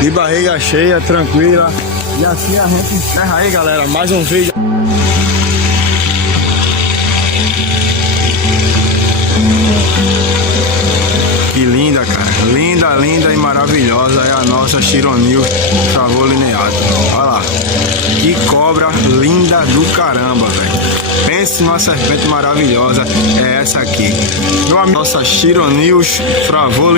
de barriga cheia, tranquila. E assim a gente encerra aí, galera, mais um vídeo. Que linda, cara. Linda, linda e maravilhosa é a nossa Chironil Travolineado. Olha lá. Que cobra linda do caramba, velho. Pense numa serpente maravilhosa. É essa aqui. Nossa Chironil Travolineado.